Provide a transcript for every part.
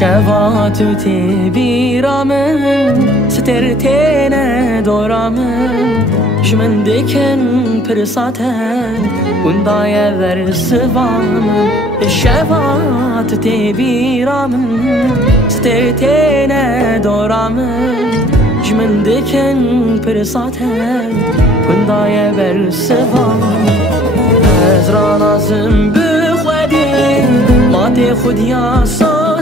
شفات تبيرامن سترتين دورامن جمن دكن برساتن وندايا ورسوامن شفات تبيرامن سترتين دورامن جمن دكن برساتن وندايا ورسوامن ازرا نازم بخودي ما تاخد يا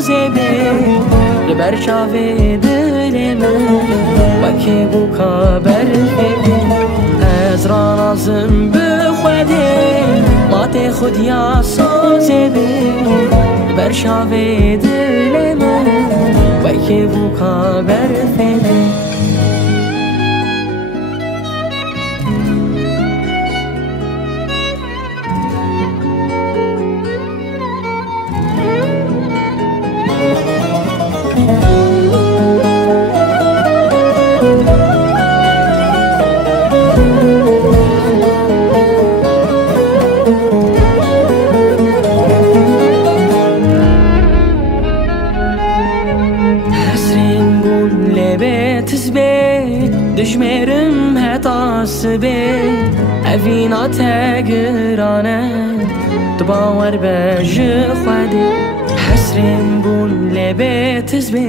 زبی لبر شاوی دل من وکی بو کبر از ران ازم بخوده مات خود یا سازبی لبر شاوی دل من وکی بو کبر دشمرم هتاس به اوینا تگرانه تو باور بج خودی حسرم بون لبتز به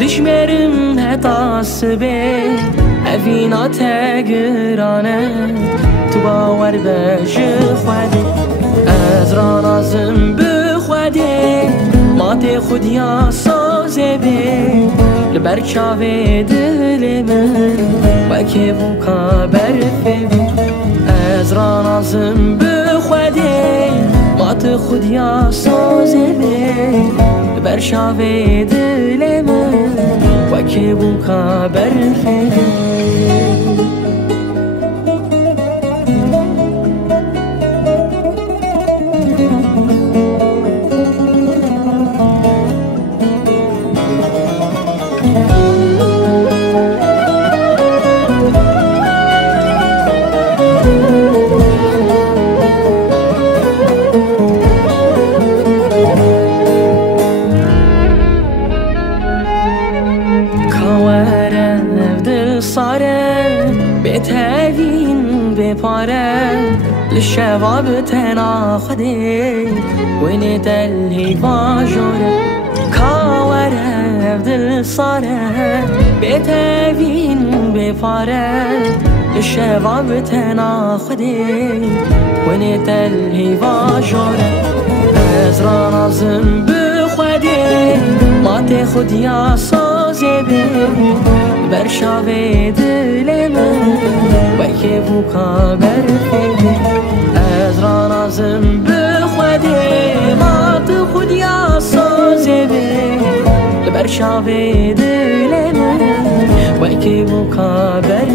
دشمرم هتاس به اوینا تگرانه تو باور بج خودی از ران ازم بخودی مات خودیا سازه به لبر چاوی دل من وکی بو کبر از ران ازم بخوده مات خودیا سازه به لبر چاوی دل من وکی بو کبر صاره بتهين بپاره للشباب تناخده وين تلهي باجوره كاوره دل صاره بتهين بپاره للشباب تناخده وين تلهي باجوره ازرا نازم بخوده ما تاخد يا سازبه بر شاوی دل من وکی بو کبر از ران ازم بخوده مات خود یا سازه به بر شاوی دل من وکی بو کبر